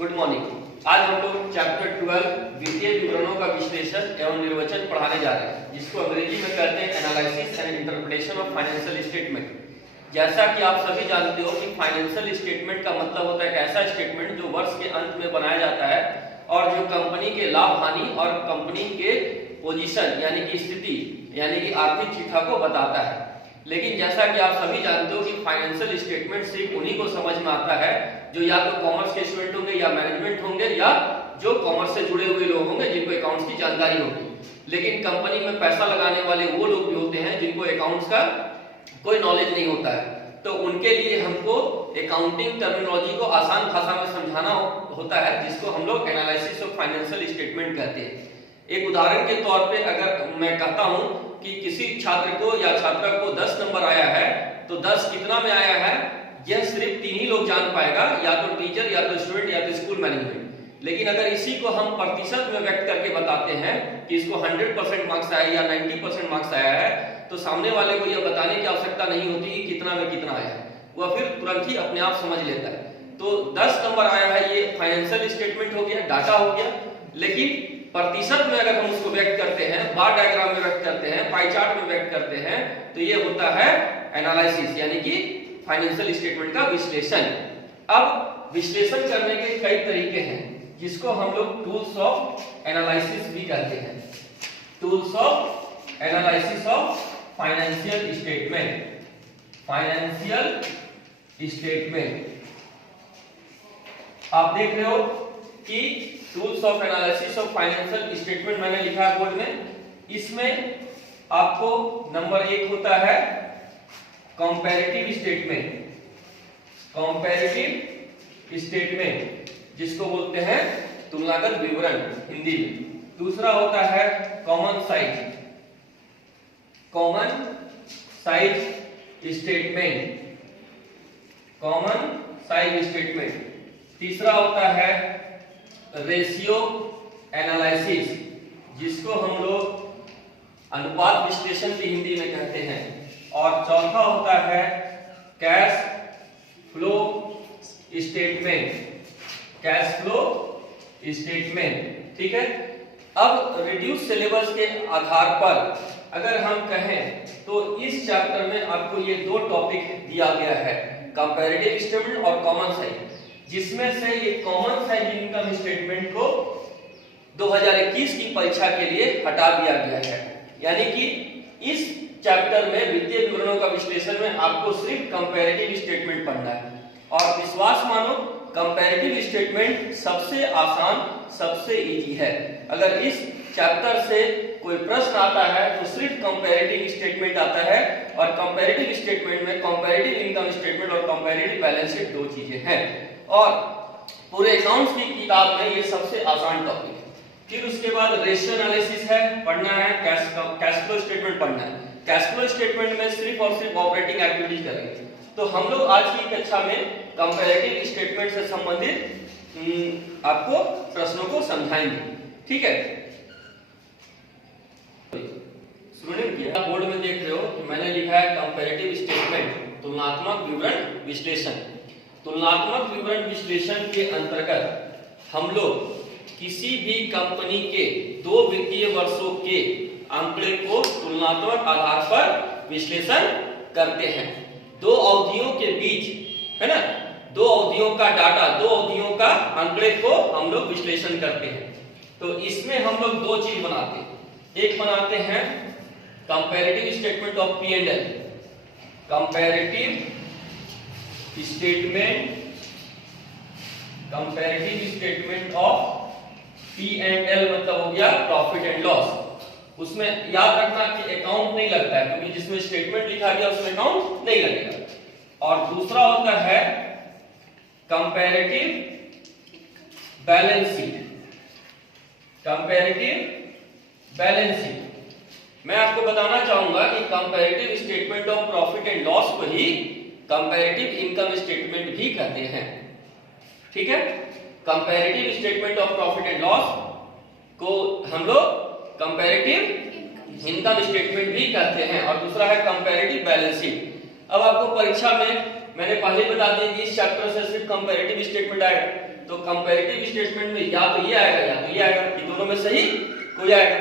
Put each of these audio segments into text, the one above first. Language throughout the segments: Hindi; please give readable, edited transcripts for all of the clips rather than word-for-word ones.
Good morning. आज हम लोग चैप्टर 12 वित्तीय विवरणों का विश्लेषण एवं निर्वचन पढ़ाने जा रहे हैं, जिसको अंग्रेजी में कहते हैं analysis and interpretation of financial statement. जैसा कि आप सभी जानते हो कि फाइनेंशियल स्टेटमेंट का मतलब होता है एक ऐसा स्टेटमेंट जो वर्ष के अंत में बनाया जाता है और जो कंपनी के लाभ हानि और कंपनी के पोजीशन यानी कि स्थिति यानी कि आर्थिक चिट्ठा को बताता है। लेकिन जैसा कि आप सभी जानते हो कि फाइनेंशियल स्टेटमेंट सिर्फ उन्हीं को समझ में आता है जो या तो कॉमर्स के स्टूडेंट होंगे या मैनेजमेंट होंगे या जो कॉमर्स से जुड़े हुए लोग होंगे जिनको अकाउंट्स की जानकारी होगी। लेकिन कंपनी में पैसा लगाने वाले वो लोग भी होते हैं जिनको अकाउंट्स का कोई नॉलेज नहीं होता है, तो उनके लिए हमको अकाउंटिंग टर्मिनोलॉजी को आसान भाषा में समझाना होता है, जिसको हम लोग एनालिसिस ऑफ फाइनेंशियल स्टेटमेंट कहते हैं। एक उदाहरण के तौर पे अगर मैं कहता हूं कि किसी छात्र को या छात्रा को 10 नंबर आया है, तो 10 कितना में आया है यह सिर्फ 3 ही लोग जान पाएगा, या तो टीचर या तो स्टूडेंट या तो स्कूल मैनेजमेंट। लेकिन अगर इसी को हम प्रतिशत में व्यक्त करके बताते हैं कि इसको 100% मार्क्स आया या 90% मार्क्स आया है, तो सामने वाले को यह बताने की आवश्यकता नहीं होती कि कितना में कितना आया है, वह फिर तुरंत ही अपने आप समझ लेता है। तो 10 नंबर आया है, ये फाइनेंशियल स्टेटमेंट हो गया, डाटा हो गया। लेकिन प्रतिशत में अगर हम उसको व्यक्त करते हैं, बार डायग्राम में व्यक्त करते हैं, पाई चार्ट में व्यक्त करते हैं, तो ये होता है एनालिसिस यानी कि फाइनेंशियल स्टेटमेंट का विश्लेषण। अब विश्लेषण करने के कई तरीके हैं जिसको हम लोग टूल्स ऑफ एनालिसिस भी कहते हैं। Tools of analysis of financial statement. Financial statement आप देख रहे हो कि tools of analysis of financial statement मैंने लिखा है बोर्ड में। इसमें आपको नंबर 1 होता है कंपैरेटिव स्टेटमेंट। कंपैरेटिव स्टेटमेंट जिसको बोलते हैं तुलनागत विवरण हिंदी में। दूसरा होता है common size. Common size statement. Common size statement. तीसरा होता है रेशियो एनालिसिस, जिसको हम लोग अनुपात विश्लेषण भी हिंदी में कहते हैं। और चौथा होता है cash flow statement. Cash flow statement, ठीक है। अब रिड्यूस सिलेबस के आधार पर अगर हम कहें तो इस चैप्टर में आपको ये 2 टॉपिक दिया गया है, कंपैरेटिव स्टेटमेंट और कॉमन साइज, जिसमें से ये कॉमन साइज इनकम स्टेटमेंट को 2021 की परीक्षा के लिए हटा दिया गया है। यानी कि इस चैप्टर में वित्तीय विवरणों का विश्लेषण में आपको सिर्फ कंपैरेटिव स्टेटमेंट पढ़ना है। और विश्वास मानो कंपैरेटिव स्टेटमेंट सबसे आसान, सबसे इजी है। अगर इस चैप्टर से कोई प्रश्न आता है तो सिर्फ कंपैरेटिव स्टेटमेंट आता है, और कंपैरेटिव स्टेटमेंट में कंपैरेटिव इनकम स्टेटमेंट और कंपैरेटिव बैलेंस शीट 2 चीजें हैं। और पूरे अकाउंट्स की किताब में ये सबसे आसान टॉपिक है। फिर उसके बाद रेशियो एनालिसिस है, पढ़ना है, कैश फ्लो स्टेटमेंट पढ़ना है। कैश फ्लो स्टेटमेंट में सिर्फ और सिर्फ ऑपरेटिंग एक्टिविटीज करेंगे। तो हम लोग आज की कक्षा में कंपैरेटिव स्टेटमेंट से संबंधित आपको प्रश्नों को समझाएंगे, ठीक है। स्टूडेंट किया बोर्ड में देख रहे हो कि मैंने लिखा है कंपैरेटिव स्टेटमेंट तुलनात्मक विवरण विश्लेषण। तुलनात्मक विवरण विश्लेषण के अंतर्गत हम लोग किसी भी कंपनी के 2 वित्तीय वर्षों के आंकड़े को तुलनात्मक आधार पर विश्लेषण करते हैं। 2 अवधियों के बीच, है ना, 2 अवधियों का डाटा, 2 अवधियों का आंकड़े को हम लोग विश्लेषण करते हैं। तो इसमें हम लोग 2 चीज बनाते हैं। एक बनाते हैं comparative statement of P&L। Comparative statement, comparative statement of P&L मतलब हो गया प्रॉफिट एंड लॉस। उसमें याद रखना कि अकाउंट नहीं लगता है, क्योंकि जिसमें स्टेटमेंट लिखा गया उसमें अकाउंट नहीं लगेगा। और दूसरा होता है comparative balance sheet. Comparative balance sheet मैं आपको बताना चाहूंगा कि comparative statement of profit and loss को ही कंपैरेटिव इनकम स्टेटमेंट भी कहते हैं, ठीक है। Comparative statement of profit and loss को हम लोग कंपैरेटिव इनकम स्टेटमेंट भी कहते हैं। और दूसरा है कंपैरेटिव बैलेंस शीट। अब आपको परीक्षा में मैंने पहले बता दिया कि इस चैप्टर से सिर्फ कंपैरेटिव स्टेटमेंट आएगा, तो कंपैरेटिव स्टेटमेंट में या तो ये आएगा या तो ये आएगा, ये दोनों में सही कोई आएगा।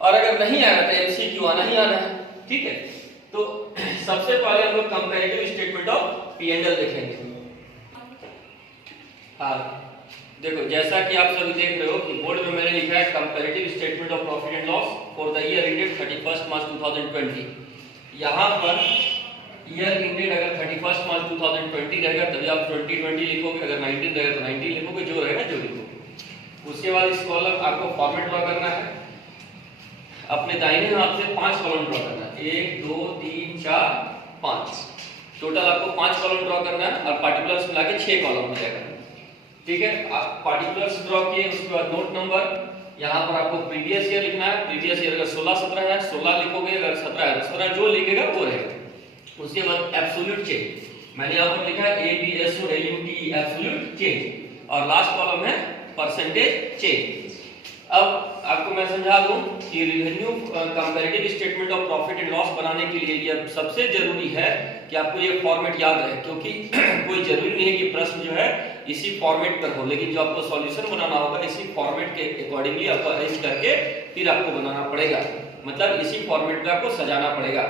और अगर नहीं आएगा तो एमसीक्यू आना ही आना है, ठीक है। तो सबसे पहले हम लोग comparative statement of P and L देखेंगे। हाँ देखो, जैसा कि आप सभी देख रहे हो कि बोर्ड में मैंने लिखा है comparative statement of profit and loss for the year ended 31 मार्च 2020। यहाँ पर ईयर एंडेड अगर 31 मार्च 2020 रहेगा तभी आप 2020 लिखोगे, अगर 19 रहेगा तो 19 लिखोगे, जो रहेगा जो लिखोगे। उसके बाद इस कॉलम आपको फॉर्मेट ड्रॉ करना है। अपने दाहिने हाथ से 5 कॉलम ड्रॉ करना है, 1 2 3 4 5, टोटल आपको 5 कॉलम ड्रॉ करना है और पार्टिकुलर्स मिला के 6 कॉलम हो जाएगा, ठीक है। आप पार्टिकुलर्स ड्रॉ किए, उसके बाद नोट नंबर, यहाँ पर आपको प्रीवियस ईयर लिखना है। प्रीवियस ईयर अगर 16-17 है 16 लिखोगे, अगर 17 है 17, जो लिखेगा वो रहेगा। उसके बाद एब्सोल्यूट चेंज, मैंने यहाँ पर लिखा है ABSOLUTE एब्सोल्यूट चेंज, और लास्ट कॉलम है परसेंटेज चेंज। अब आपको मैं समझा दूं कि revenue comparative statement of profit and loss बनाने के लिए ये सबसे जरूरी है कि आपको ये फॉर्मेट याद रहे, क्योंकि कोई जरूरी नहीं है कि प्रश्न जो है इसी फॉर्मेट पर हो, लेकिन जो आपको सॉल्यूशन बनाना होगा इसी फॉर्मेट के अकॉर्डिंगली आपको अरेंज करके फिर आपको बनाना पड़ेगा, मतलब इसी फॉर्मेट पे आपको सजाना पड़ेगा।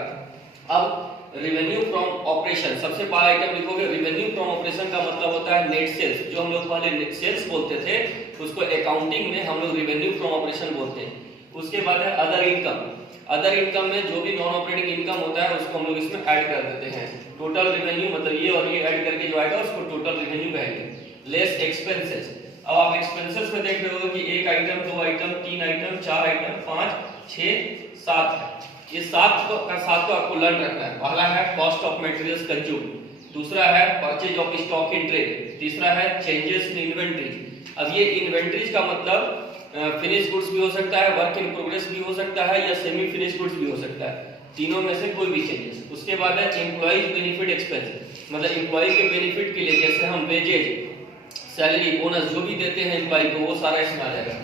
अब रेवेन्यू फ्रॉम ऑपरेशन, सबसे पहला आइटम लिखोगे। रेवेन्यू फ्रॉम ऑपरेशन का मतलब होता है नेट सेल्स, जो हम लोग पहले नेट सेल्स बोलते थे उसको अकाउंटिंग में हम लोग रेवेन्यू फ्रॉम ऑपरेशन बोलते हैं। उसके बाद है अदर इनकम। अदर इनकम में जो भी नॉन ऑपरेटिंग इनकम होता है उसको हम लोग इसमें ऐड कर देते हैं। टोटल रेवेन्यू मतलब ये और ये ऐड करके जो आएगा उसको टोटल रेवेन्यू कहेंगे। लेस एक्सपेंसेस, अब आप एक्सपेंसेस में देख रहे हो कि 1 आइटम 2 आइटम 3 आइटम 4 आइटम 5 6 7 है। ये 7 को आपको लर्न रखना है। पहला है कॉस्ट ऑफ मटेरियल्स कंज्यूम, दूसरा है purchase of stock in trade, तीसरा है चेंजेस इन इन्वेंटरी। अब ये इन्वेंटरीज का मतलब फिनिश गुड्स भी हो सकता है, वर्क इन प्रोग्रेस भी हो सकता है, या सेमी फिनिश गुड्स भी हो सकता है, तीनों में से कोई भी चेंजेस। उसके बाद है एम्प्लॉइज बेनिफिट एक्सपेंस, मतलब एम्प्लॉय के बेनिफिट के लिए जैसे हम वेजेज, सैलरी, बोनस जो भी देते हैं एम्प्लॉय को, वो सारा इसमें आ जाएगा।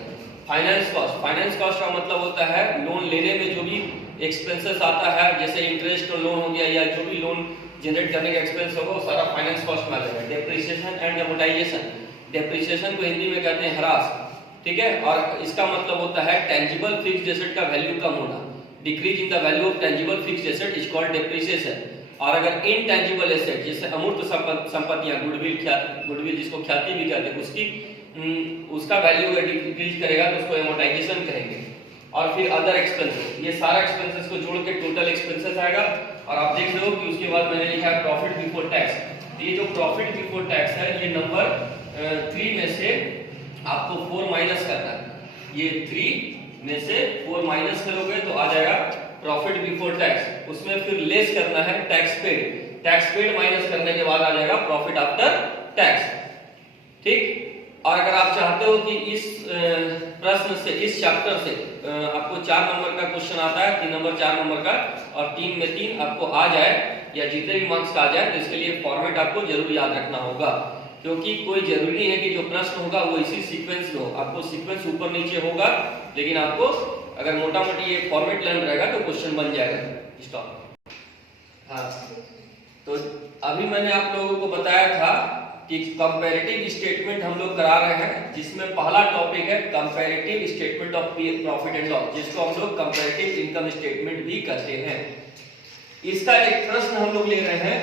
फाइनेंस कॉस्ट, फाइनेंस कॉस्ट का मतलब होता है लोन लेने में जो भी एक्सपेंसेस आता है, जैसे इंटरेस्ट लोन हो गया या जो भी लोन जनरेट करने का एक्सपेंस होगा वो सारा फाइनेंस कॉस्ट में आ जाएगा। डेप्रिसिएशन एंड अमोर्टाइजेशन, डेप्रिसिएशन को हिंदी में कहते हैं ह्रास, ठीक है, और इसका मतलब होता है टेंजिबल फिक्स्ड एसेट का वैल्यू कम होना। Decrease in the value of tangible fixed asset is called depreciation. और अगर इनटेंजिबल एसेट जैसे अमूर्त संपत्तियां, गुडविल जिसको ख्याति भी कहते हैं, उसका वैल्यू अगर डिक्रीज करेगा तो उसको अमोर्टाइजेशन कहेंगे। और फिर अदर एक्सपेंसेस, ये सारा एक्सपेंसेस को जोड़ के टोटल एक्सपेंसेस आएगा। और आप देख रहे हो कि उसके बाद मैंने लिखा है प्रॉफिट बिफोर टैक्स। ये जो प्रॉफिट बिफोर टैक्स है ये नंबर 3 में से आपको 4 माइनस करना है। ये 3 में से 4 माइनस करोगे तो आ जाएगा प्रॉफिट बिफोर टैक्स। उसमें फिर लेस करना है tax paid, tax paid minus करने के बाद आ जाएगा प्रॉफिट आफ्टर टैक्स, ठीक। और अगर आप चाहते हो कि इस प्रश्न से, इस चैप्टर से आपको 4 नंबर का क्वेश्चन आता है, 3 नंबर 4 नंबर का, और 3 में 3 आपको आ जाए या जितने भी मार्क्स का आ जाए, तो इसके लिए फॉर्मेट आपको जरूर याद रखना होगा, क्योंकि कोई जरूरी है कि जो प्रश्न होगा वो इसी सीक्वेंस में हो। आपको सीक्वेंस ऊपर नीचे होगा, लेकिन आपको अगर मोटा मोटी ये फॉर्मेट लर्न रहेगा तो क्वेश्चन बन जाएगा। स्टॉप। हाँ, तो अभी मैंने आप लोगों को बताया था कि कंपैरेटिव स्टेटमेंट हम लोग करा रहे हैं, जिसमें पहला टॉपिक है comparative statement of profit and loss, जिसको हम लोग कंपैरेटिव इनकम स्टेटमेंट भी कहते हैं। इसका एक प्रश्न हम लोग ले रहे हैं।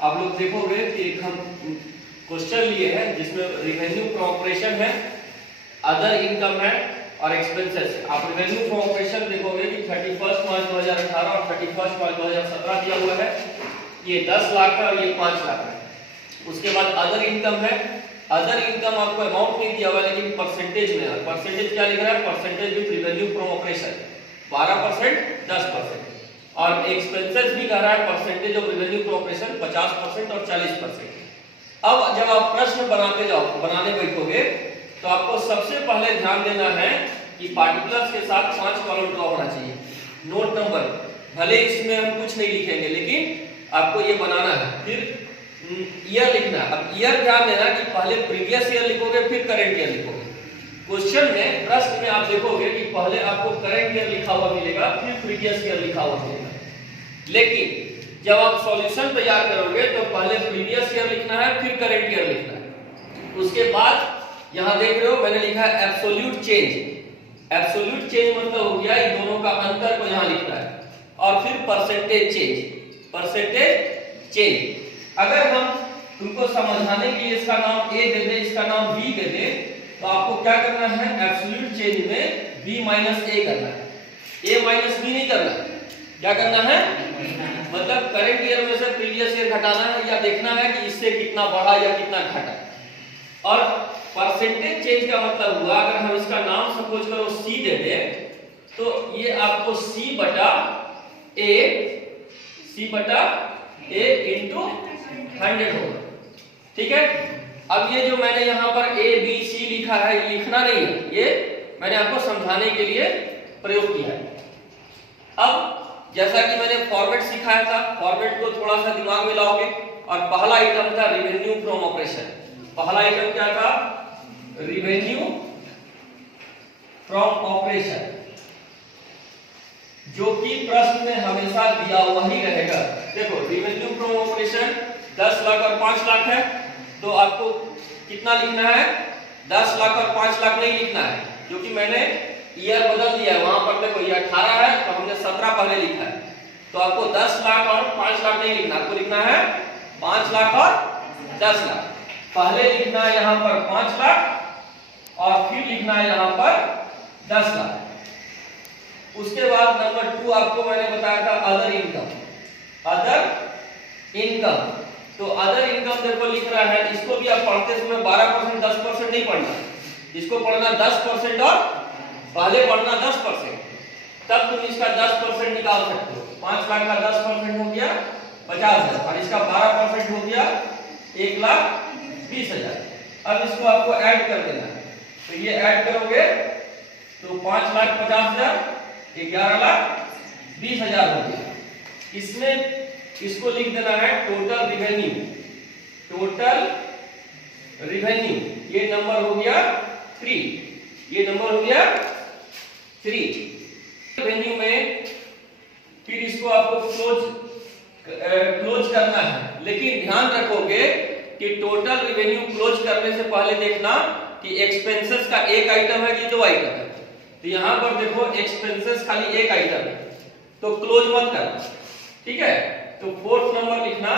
आप लोग देखोगे कि एक हम क्वेश्चन लिए हैं जिसमें रेवेन्यू फ्रॉम ऑपरेशन है, अदर इनकम है और एक्सपेंसेस है। आप रेवेन्यू फ्रॉम ऑपरेशन देखोगे कि 31 मार्च 2018 और 31 मार्च 2017 दिया हुआ है, ये 10 लाख है और ये 5 लाख है। उसके बाद अदर इनकम है। अदर इनकम आपको अमाउंट नहीं दिया हुआ, लेकिन परसेंटेज में है। परसेंटेज क्या लिख रहा है? Percentage with revenue from operation 12%, 10%। और एक्सपेंसेस भी कह रहा है percentage of revenue from operation 50% और 40%। अब जब आप प्रश्न बनाने बैठोगे तो आपको सबसे पहले ध्यान देना है कि पार्टिकुलर्स के साथ 5 कॉलम ड्रॉ होना चाहिए। नोट नंबर, भले इसमें हम कुछ नहीं लिखेंगे, लेकिन आपको ये बनाना है। फिर ईयर लिखना है। अब ईयर ध्यान देना कि पहले प्रीवियस ईयर लिखोगे फिर करंट ईयर लिखोगे। क्वेश्चन में, प्रश्न में आप देखोगे कि पहले आपको करंट ईयर लिखा हुआ मिलेगा, फिर प्रीवियस ईयर लिखा हुआ मिलेगा। लेकिन जब आप सॉल्यूशन तैयार करोगे तो पहले प्रीवियस ईयर लिखना है, फिर करंट ईयर लिखना है। उसके बाद यहाँ देख रहे हो मैंने लिखा है एब्सोल्यूट चेंज। एब्सोल्यूट चेंज मतलब हो गया इन दोनों का अंतर को यहाँ लिखना है। और फिर परसेंटेज चेंज, परसेंटेज चेंज। अगर हम तुमको समझाने के लिए इसका नाम ए दे दे, इसका नाम बी दे दे, तो आपको क्या करना है, एब्सोल्यूट चेंज में बी माइनस ए करना है, ए माइनस बी नहीं करना। क्या करना है, मतलब करंट ईयर में से प्रीवियस ईयर घटाना है या देखना है कि इससे कितना बढ़ा या कितना घटा। और परसेंटेज चेंज का मतलब हुआ अगर हम इसका नाम सपोज करो सी दे दे, तो ये आपको सी बटा ए इंटू 100 होगा। ठीक है, अब ये जो मैंने यहाँ पर ए बी सी लिखा है ये लिखना नहीं है, ये मैंने आपको समझाने के लिए प्रयोग किया है। अब जैसा कि मैंने फॉर्मेट सिखाया था, फॉर्मेट को थोड़ा सा दिमाग में लाओगे। और पहला आइटम था रिवेन्यू फ्रॉम ऑपरेशन। पहला आइटम क्या था, रिवेन्यू फ्रॉम ऑपरेशन, जो कि प्रश्न में हमेशा दिया हुआ ही रहेगा। देखो रिवेन्यू फ्रॉम ऑपरेशन 10 लाख और 5 लाख है, तो आपको कितना लिखना है, 10 लाख और 5 लाख नहीं लिखना है, क्योंकि मैंने ईयर बदल दिया है। वहां पर देखो ये 18 है तो हमने 17 पहले लिखा है, तो आपको 10 लाख और 5 लाख नहीं लिखना, आपको लिखना है 5 लाख और 10 लाख। पहले लिखना है यहाँ पर 5 लाख और फिर लिखना है यहाँ पर 10 लाख। उसके बाद नंबर 2 आपको मैंने बताया था अदर इनकम। अदर इनकम, तो अदर इनकम देखो लिख रहा है, इसको भी आप पढ़ते समय 12% 10% नहीं पढ़ना, इसको पढ़ना 10% और पहले पढ़ना 10%, तब तुम इसका 10% निकाल सकते हो। 5 लाख का 10% हो गया 50,000 और इसका 12% हो गया 1,20,000। अब इसको आपको ऐड कर देना है, तो ये ऐड करोगे तो 5,50,000 11,20,000 हो गया। इसमें इसको लिख देना है टोटल रिवेन्यू। टोटल रिवेन्यू ये नंबर हो गया 3, ये नंबर हो गया 3। रिवेन्यू में फिर इसको आपको क्लोज करना है, लेकिन ध्यान रखोगे कि टोटल रिवेन्यू क्लोज करने से पहले देखना कि एक्सपेंसेस का एक आइटम है कि 2 आइटम है। तो यहां पर देखो एक्सपेंसेस खाली एक आइटम है, तो क्लोज मत करना। ठीक है, तो 4th नंबर लिखना,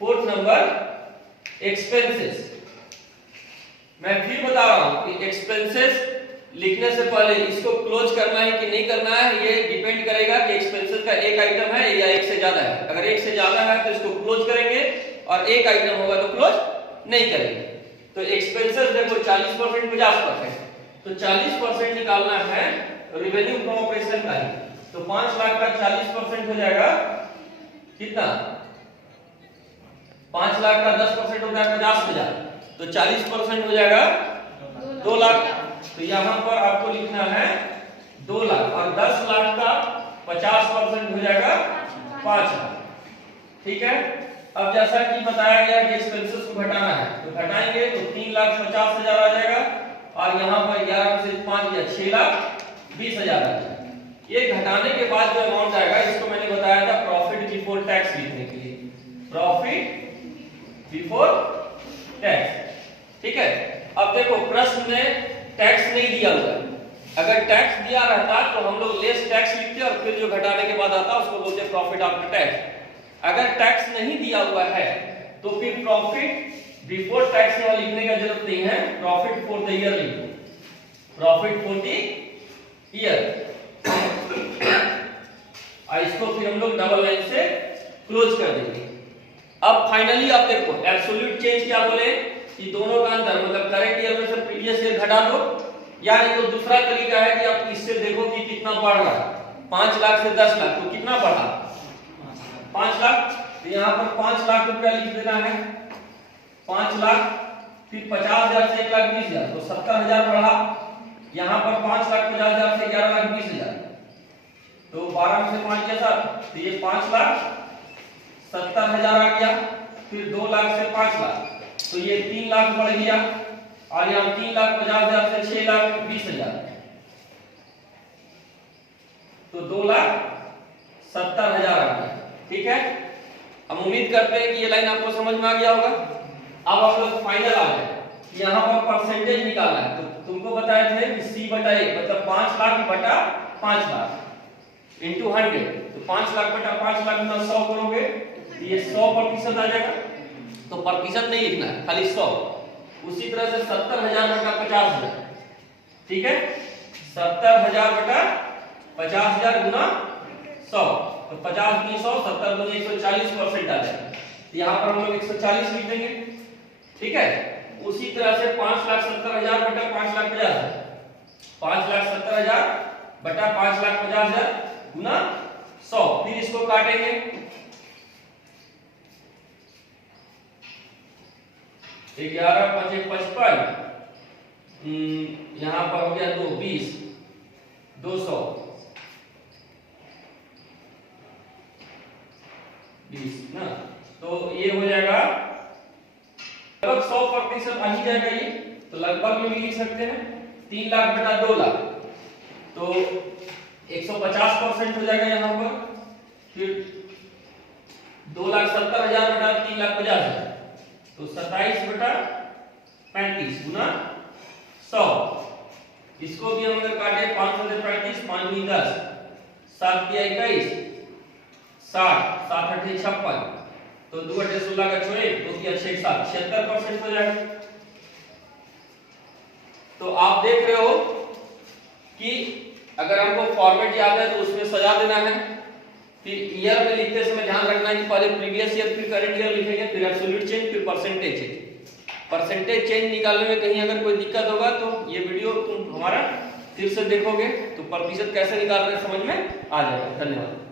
4th नंबर एक्सपेंसेस। मैं फिर बता रहा हूं कि एक्सपेंसेस लिखने से पहले इसको क्लोज करना है कि नहीं करना है, ये डिपेंड करेगा कि एक्सपेंसेस का एक आइटम है या एक से ज्यादा है। अगर एक से ज्यादा है तो इसको क्लोज करेंगे और एक आइटम होगा तो क्लोज नहीं करेंगे। तो एक्सपेंसेस देखो 40% 50%, तो 40% निकालना है रिवेन्यू फ्रॉम ऑपरेशन का ही। तो 5 लाख का 40% हो जाएगा कितना, 5 लाख का 10% होता है 50,000, तो 40% हो जाएगा 2 लाख। तो यहाँ पर आपको लिखना है 2 लाख और 10 लाख का 50% हो जाएगा 5 लाख। ठीक है, अब जैसा कि बताया गया कि एक्सपेंसेस को घटाना है, तो घटाएंगे तो 3,50,000 आ जाएगा और यहाँ पर 11 से 5 या 6,20,000 आ जाएगा। ये घटाने के बाद जो अमाउंट आएगा इसको मैंने बताया था प्रॉफिट बिफोर टैक्स लिखने के लिए, प्रॉफिट बिफोर टैक्स। ठीक है, अब देखो प्रश्न में टैक्स नहीं दिया हुआ है, अगर टैक्स दिया रहता तो हम लोग लेस टैक्स लिखते और फिर जो घटाने के बाद आता उसको बोलते प्रॉफिट आफ्टर टैक्स। अगर टैक्स नहीं दिया हुआ है तो फिर प्रॉफिट बिफोर टैक्स यहाँ लिखने का जरूरत नहीं है, प्रॉफिट फॉर द ईयर लिखो, प्रॉफिट फॉर द ईयर। इसको फिर हम लोग डबल लाइन से क्लोज कर देंगे। अब फाइनली आप देखो एब्सोल्यूट चेंज क्या बोले कि दोनों का अंतर, मतलब करंट ईयर में से प्रीवियस ईयर घटा दो, या नहीं तो दूसरा तरीका है कि आप इससे देखो कि कितना बढ़ रहा है। 5 लाख से 10 लाख तो कितना बढ़ा, 5 लाख। तो यहाँ पर 5 लाख रुपया लिख देना है, 5 लाख, फिर 50,000 से 1,20,000 तो 70,000 बढ़ा। यहाँ पर 5,50,000 से 11,20,000 तो 12 में से 5 गया 7, तो ये 5,70,000 आ गया। फिर 2 लाख से 5 लाख तो ये 3 लाख बढ़ गया और यहाँ 3,50,000 से 6,20,000 तो 2,70,000 आ गया। ठीक है, हम उम्मीद करते हैं कि ये लाइन आपको समझ में आ गया होगा। अब हम लोग फाइनल आ गए कि यहाँ पर परसेंटेज निकालना है। तो तुमको बताए थे कि C बटा A मतलब 5 लाख बटा 5 लाख इंटू 100। तो 5 लाख बटा 5 लाख में 100 करोगे ये 100% आ जाएगा। तो प्रतिशत नहीं लिखना है, खाली 100। उसी तरह से 70,000 बटा 50,000, ठीक है, 70,000 बटा 50,000 गुना 100। तो 50 गुनी 100, 70 गुनी 140% आ जाएगा। तो यहाँ पर हम लोग 140 लिख देंगे, ठीक है। उसी तरह से 5,70,000 बटा 5,50,000, 5,70,000 बटा 5,50,000 गुना 100। फिर इसको काटेंगे, तो 11 5 55, यहाँ पर हो गया 2 20, 200 20 ना। तो ये हो जाएगा लगभग 100% आ ही जाएगा ये। तो लगभग में भी लिख सकते हैं 3 लाख बटा 2 लाख, तो 150% हो जाएगा यहाँ पर। फिर 2,70,000 बटा 3,50,000, तो 27 बटा 35 गुना 100। इसको भी हम अगर काटे 5 से 35, 5 दूनी 10, 7 दिया 21, 60, 7 8 56, तो 2 8 16 का छोड़े, 2 दिया 6 7, 76% हो जाएगा। तो आप देख रहे हो कि अगर हमको फॉर्मेट याद है तो उसमें सजा देना है। फिर ईयर में लिखते समय ध्यान रखना है कि पहले प्रीवियस ईयर फिर करंट ईयर लिखेंगे, फिर एब्सोल्यूट चेंज, फिर परसेंटेज चेंज। परसेंटेज चेंज निकालने में कहीं अगर कोई दिक्कत होगा तो ये वीडियो तुम हमारा फिर से देखोगे तो प्रतिशत कैसे निकालना है समझ में आ जाएगा। धन्यवाद।